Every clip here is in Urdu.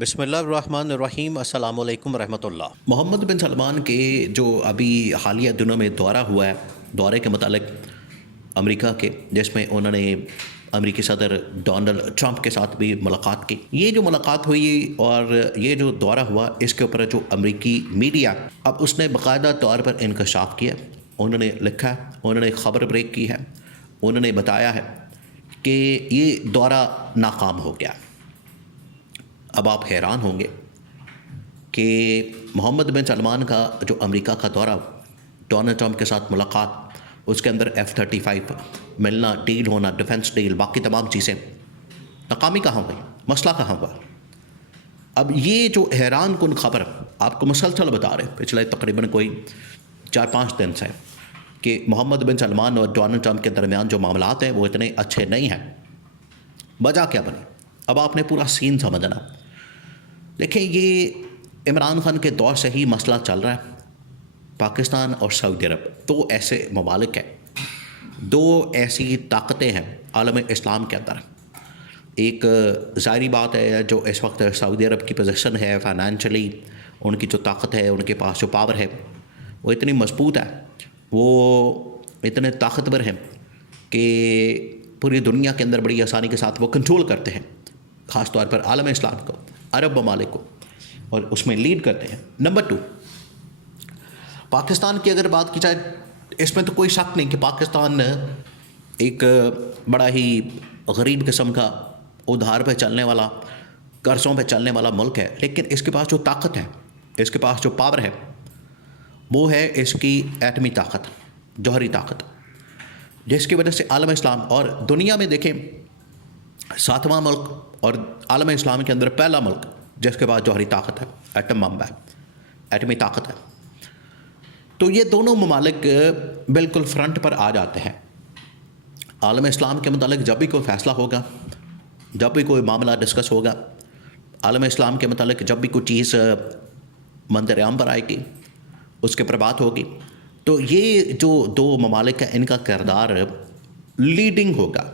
بسم اللہ الرحمن الرحیم، السلام علیکم ورحمۃ اللہ۔ محمد بن سلمان کے جو ابھی حالیہ دنوں میں دورہ ہوا ہے، دورے کے متعلق امریکہ کے، جس میں انہوں نے امریکی صدر ڈونلڈ ٹرمپ کے ساتھ بھی ملاقات کی۔ یہ جو ملاقات ہوئی اور یہ جو دورہ ہوا، اس کے اوپر جو امریکی میڈیا اب اس نے باقاعدہ طور پر انکشاف کیا، انہوں نے لکھا ہے، انہوں نے خبر بریک کی ہے، انہوں نے بتایا ہے کہ یہ دورہ ناکام ہو گیا۔ اب آپ حیران ہوں گے کہ محمد بن سلمان کا جو امریکہ کا دورہ، ڈونلڈ ٹرمپ کے ساتھ ملاقات، اس کے اندر F-35 ملنا، ڈیل ہونا، ڈیفنس ڈیل، باقی تمام چیزیں ناکامی کہاں ہوئی، مسئلہ کہاں ہوا۔ اب یہ جو حیران کن خبر آپ کو مسلسل بتا رہے پچھلے تقریباً کوئی 4-5 دن سے کہ محمد بن سلمان اور ڈونلڈ ٹرمپ کے درمیان جو معاملات ہیں وہ اتنے اچھے نہیں ہیں، وجہ کیا بنی؟ اب آپ نے پورا سین سمجھنا۔ دیکھیں، یہ عمران خان کے دور سے ہی مسئلہ چل رہا ہے۔ پاکستان اور سعودی عرب دو ایسے ممالک ہیں، دو ایسی طاقتیں ہیں عالم اسلام کے اندر۔ ایک ظاہری بات ہے، جو اس وقت سعودی عرب کی پوزیشن ہے فائنینشلی، ان کی جو طاقت ہے، ان کے پاس جو پاور ہے، وہ اتنی مضبوط ہے، وہ اتنے طاقتور ہیں کہ پوری دنیا کے اندر بڑی آسانی کے ساتھ وہ کنٹرول کرتے ہیں، خاص طور پر عالم اسلام کو، عرب ممالک کو، اور اس میں لیڈ کرتے ہیں۔ نمبر 2، پاکستان کی اگر بات کی جائے، اس میں تو کوئی شک نہیں کہ پاکستان ایک بڑا ہی غریب قسم کا، ادھار پہ چلنے والا، قرضوں پہ چلنے والا ملک ہے، لیکن اس کے پاس جو طاقت ہے، اس کے پاس جو پاور ہے، وہ ہے اس کی ایٹمی طاقت، جوہری طاقت، جس کی وجہ سے عالم اسلام اور دنیا میں دیکھیں 7واں ملک اور عالم اسلام کے اندر پہلا ملک جس کے پاس جوہری طاقت ہے، ایٹم بم ہے، ایٹمی طاقت ہے۔ تو یہ دونوں ممالک بالکل فرنٹ پر آ جاتے ہیں۔ عالم اسلام کے متعلق جب بھی کوئی فیصلہ ہوگا، جب بھی کوئی معاملہ ڈسکس ہوگا، عالم اسلام کے متعلق جب بھی کوئی چیز منظر عام پر آئے گی، اس کے پر بات ہوگی، تو یہ جو دو ممالک ہیں، ان کا کردار لیڈنگ ہوگا،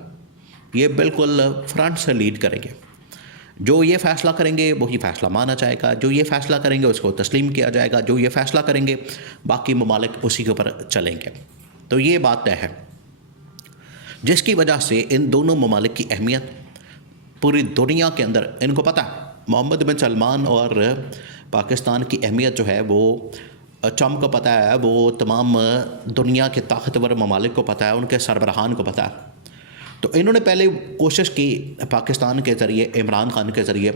یہ بالکل فرنٹ سے لیڈ کریں گے۔ جو یہ فیصلہ کریں گے وہی فیصلہ مانا جائے گا، جو یہ فیصلہ کریں گے اس کو تسلیم کیا جائے گا، جو یہ فیصلہ کریں گے باقی ممالک اسی کے اوپر چلیں گے۔ تو یہ بات طے ہے، جس کی وجہ سے ان دونوں ممالک کی اہمیت پوری دنیا کے اندر ان کو پتہ ہے۔ محمد بن سلمان اور پاکستان کی اہمیت جو ہے وہ ٹرمپ کو پتہ ہے، وہ تمام دنیا کے طاقتور ممالک کو پتہ ہے، ان کے سربراہان کو پتہ ہے۔ تو انہوں نے پہلے کوشش کی پاکستان کے ذریعے، عمران خان کے ذریعے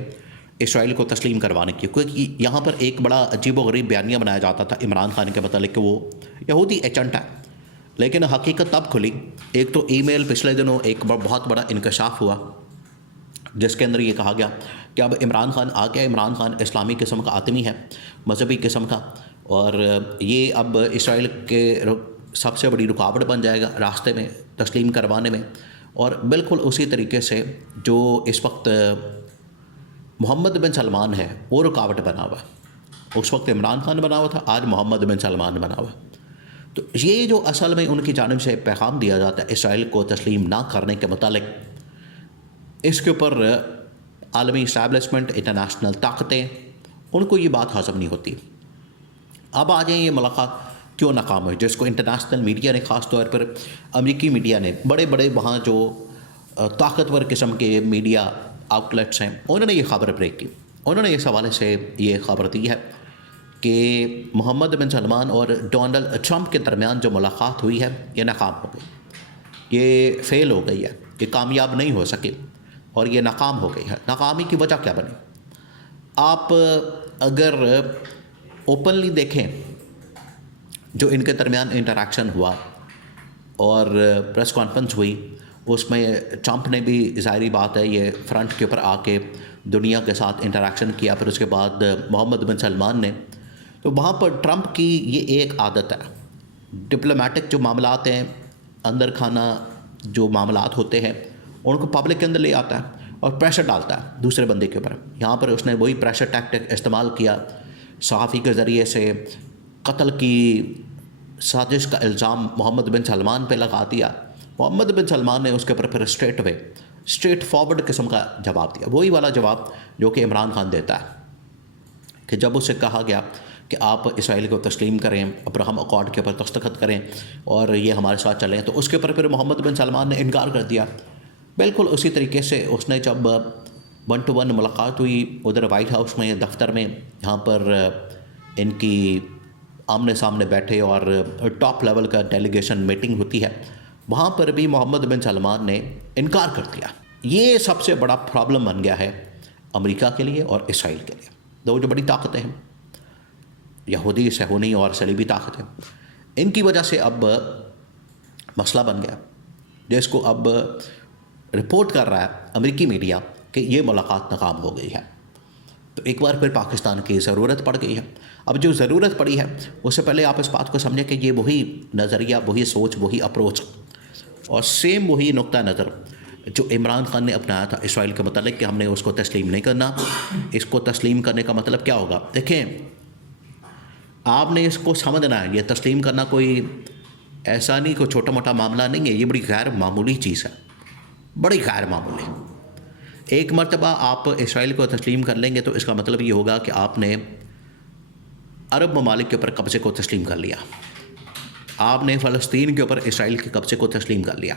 اسرائیل کو تسلیم کروانے کی، کیونکہ یہاں پر ایک بڑا عجیب و غریب بیانیہ بنایا جاتا تھا عمران خان کے متعلق کہ وہ یہودی ایجنٹ ہے، لیکن حقیقت تب کھلی۔ ایک تو ای میل پچھلے دنوں ایک بہت بڑا انکشاف ہوا، جس کے اندر یہ کہا گیا کہ اب عمران خان آ گیا، عمران خان اسلامی قسم کا آدمی ہے، مذہبی قسم کا، اور یہ اب اسرائیل کے سب سے بڑی رکاوٹ بن جائے گا راستے میں تسلیم کروانے میں۔ اور بالکل اسی طریقے سے جو اس وقت محمد بن سلمان ہے وہ رکاوٹ بنا ہوا ہے، اس وقت عمران خان بنا ہوا تھا، آج محمد بن سلمان بنا ہوا ہے۔ تو یہ جو اصل میں ان کی جانب سے پیغام دیا جاتا ہے اسرائیل کو تسلیم نہ کرنے کے متعلق، اس کے اوپر عالمی اسٹیبلشمنٹ، انٹرنیشنل طاقتیں، ان کو یہ بات ہضم نہیں ہوتی۔ اب آ جائیں یہ ملاقات کیوں ناکام ہوئی، جس کو انٹرنیشنل میڈیا نے، خاص طور پر امریکی میڈیا نے، بڑے بڑے وہاں جو طاقتور قسم کے میڈیا آؤٹلیٹس ہیں، انہوں نے یہ خبر بریک کی۔ انہوں نے اس حوالے سے یہ خبر دی ہے کہ محمد بن سلمان اور ڈونلڈ ٹرمپ کے درمیان جو ملاقات ہوئی ہے یہ ناکام ہو گئی، یہ فیل ہو گئی ہے، یہ کامیاب نہیں ہو سکی اور یہ ناکام ہو گئی ہے۔ ناکامی کی وجہ کیا بنی؟ آپ اگر اوپنلی دیکھیں جو ان کے درمیان انٹریکشن ہوا اور پریس کانفرنس ہوئی، اس میں ٹرمپ نے بھی ظاہری بات ہے یہ فرنٹ کے اوپر آ کے دنیا کے ساتھ انٹریکشن کیا، پھر اس کے بعد محمد بن سلمان نے، تو وہاں پر ٹرمپ کی یہ ایک عادت ہے، ڈپلومیٹک جو معاملات ہیں، اندر کھانا جو معاملات ہوتے ہیں، ان کو پبلک کے اندر لے آتا ہے اور پریشر ڈالتا ہے دوسرے بندے کے اوپر۔ یہاں پر اس نے وہی پریشر ٹیکٹک استعمال کیا، صحافی کے ذریعے سے قتل کی سازش کا الزام محمد بن سلمان پہ لگا دیا۔ محمد بن سلمان نے اس کے اوپر پھر اسٹریٹ ہوئے اسٹریٹ فارورڈ قسم کا جواب دیا، وہی والا جواب جو کہ عمران خان دیتا ہے کہ جب اسے کہا گیا کہ آپ اسرائیل کو تسلیم کریں، ابراہم اکارڈ کے اوپر دستخط کریں اور یہ ہمارے ساتھ چلیں، تو اس کے اوپر پھر محمد بن سلمان نے انکار کر دیا۔ بالکل اسی طریقے سے اس نے جب 1 to 1 ملاقات ہوئی ادھر وائٹ ہاؤس میں، دفتر میں، یہاں پر ان کی آمنے سامنے بیٹھے اور ٹاپ لیول کا ڈیلیگیشن میٹنگ ہوتی ہے، وہاں پر بھی محمد بن سلمان نے انکار کر دیا۔ یہ سب سے بڑا پرابلم بن گیا ہے امریکہ کے لیے اور اسرائیل کے لیے، دو جو بڑی طاقتیں ہیں، یہودی، صہیونی اور صلیبی طاقتیں، ان کی وجہ سے اب مسئلہ بن گیا، جس کو اب رپورٹ کر رہا ہے امریکی میڈیا کہ یہ ملاقات ناکام ہو گئی ہے۔ تو ایک بار پھر پاکستان کی ضرورت پڑ گئی ہے۔ اب جو ضرورت پڑی ہے اس سے پہلے آپ اس بات کو سمجھیں کہ یہ وہی نظریہ، وہی سوچ، وہی اپروچ اور سیم وہی نقطہ نظر جو عمران خان نے اپنایا تھا اسرائیل کے متعلق کہ ہم نے اس کو تسلیم نہیں کرنا۔ اس کو تسلیم کرنے کا مطلب کیا ہوگا؟ دیکھیں، آپ نے اس کو سمجھنا ہے، یہ تسلیم کرنا کوئی ایسا نہیں، کوئی چھوٹا موٹا معاملہ نہیں ہے، یہ بڑی غیر معمولی چیز ہے، بڑی غیر معمولی۔ ایک مرتبہ آپ اسرائیل کو تسلیم کر لیں گے تو اس کا مطلب یہ ہوگا کہ آپ نے عرب ممالک کے اوپر قبضے کو تسلیم کر لیا، آپ نے فلسطین کے اوپر اسرائیل کے قبضے کو تسلیم کر لیا،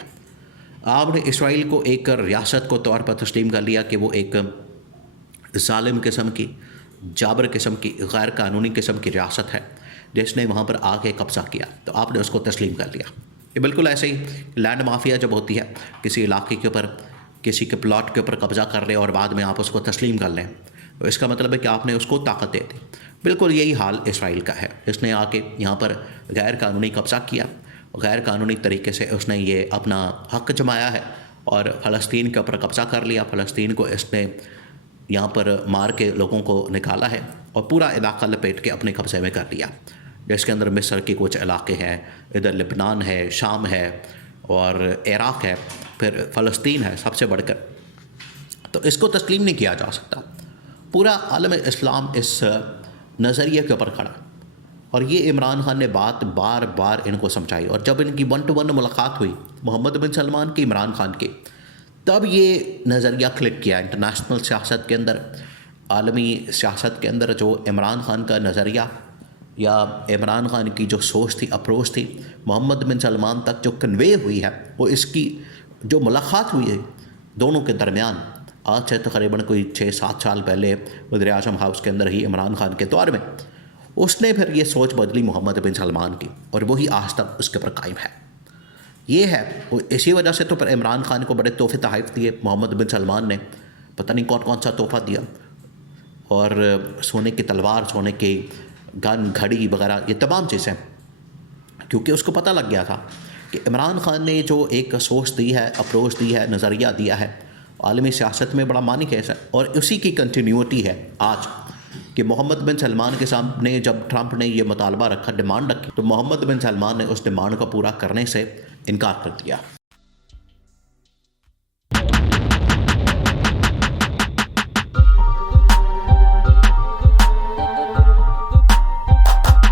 آپ نے اسرائیل کو ایک ریاست کو طور پر تسلیم کر لیا کہ وہ ایک ظالم قسم کی، جابر قسم کی، غیر قانونی قسم کی ریاست ہے جس نے وہاں پر آ کے قبضہ کیا، تو آپ نے اس کو تسلیم کر لیا۔ یہ بالکل ایسے ہی لینڈ مافیا جب ہوتی ہے، کسی علاقے کے اوپر، کسی کے پلاٹ کے اوپر قبضہ کر لیں اور بعد میں آپ اس کو تسلیم کر لیں، تو اس کا مطلب ہے کہ آپ نے اس کو طاقت دے دی۔ بالکل یہی حال اسرائیل کا ہے، اس نے آ کے یہاں پر غیر قانونی قبضہ کیا، غیر قانونی طریقے سے اس نے یہ اپنا حق جمایا ہے اور فلسطین کے اوپر قبضہ کر لیا، فلسطین کو اس نے یہاں پر مار کے لوگوں کو نکالا ہے اور پورا علاقہ لپیٹ کے اپنے قبضے میں کر لیا، جس کے اندر مصر کے کچھ علاقے ہیں، ادھر لبنان ہے، شام ہے اور عراق ہے، پھر فلسطین ہے سب سے بڑھ کر۔ تو اس کو تسلیم نہیں کیا جا سکتا۔ پورا عالم اسلام اس نظریے کے اوپر کھڑا، اور یہ عمران خان نے بات بار بار ان کو سمجھائی، اور جب ان کی 1 to 1 ملاقات ہوئی محمد بن سلمان کی، عمران خان کی، تب یہ نظریہ کلک کیا انٹرنیشنل سیاست کے اندر، عالمی سیاست کے اندر، جو عمران خان کا نظریہ یا عمران خان کی جو سوچ تھی، اپروچ تھی، محمد بن سلمان تک جو کنوے ہوئی ہے، وہ اس کی جو ملاقات ہوئی ہے دونوں کے درمیان، آج سے تقریباً کوئی 6-7 سال پہلے وزیر اعظم ہاؤس کے اندر ہی عمران خان کے دور میں، اس نے پھر یہ سوچ بدلی محمد بن سلمان کی، اور وہی آج تک اس کے اوپر قائم ہے۔ یہ ہے، اسی وجہ سے تو پھر عمران خان کو بڑے تحفے تحائف دیے محمد بن سلمان نے، پتہ نہیں کون کون سا تحفہ دیا، اور سونے کی تلوار، سونے کی گن، گھڑی وغیرہ، یہ تمام چیزیں، کیونکہ اس کو پتہ لگ گیا تھا کہ عمران خان نے جو ایک سوچ دی ہے، اپروچ دی ہے، نظریہ دیا ہے، عالمی سیاست میں بڑا معنی خیز ہے، اور اسی کی کنٹینیوٹی ہے آج کہ محمد بن سلمان کے سامنے جب ٹرمپ نے یہ مطالبہ رکھا، ڈیمانڈ رکھی، تو محمد بن سلمان نے اس ڈیمانڈ کو پورا کرنے سے انکار کر دیا۔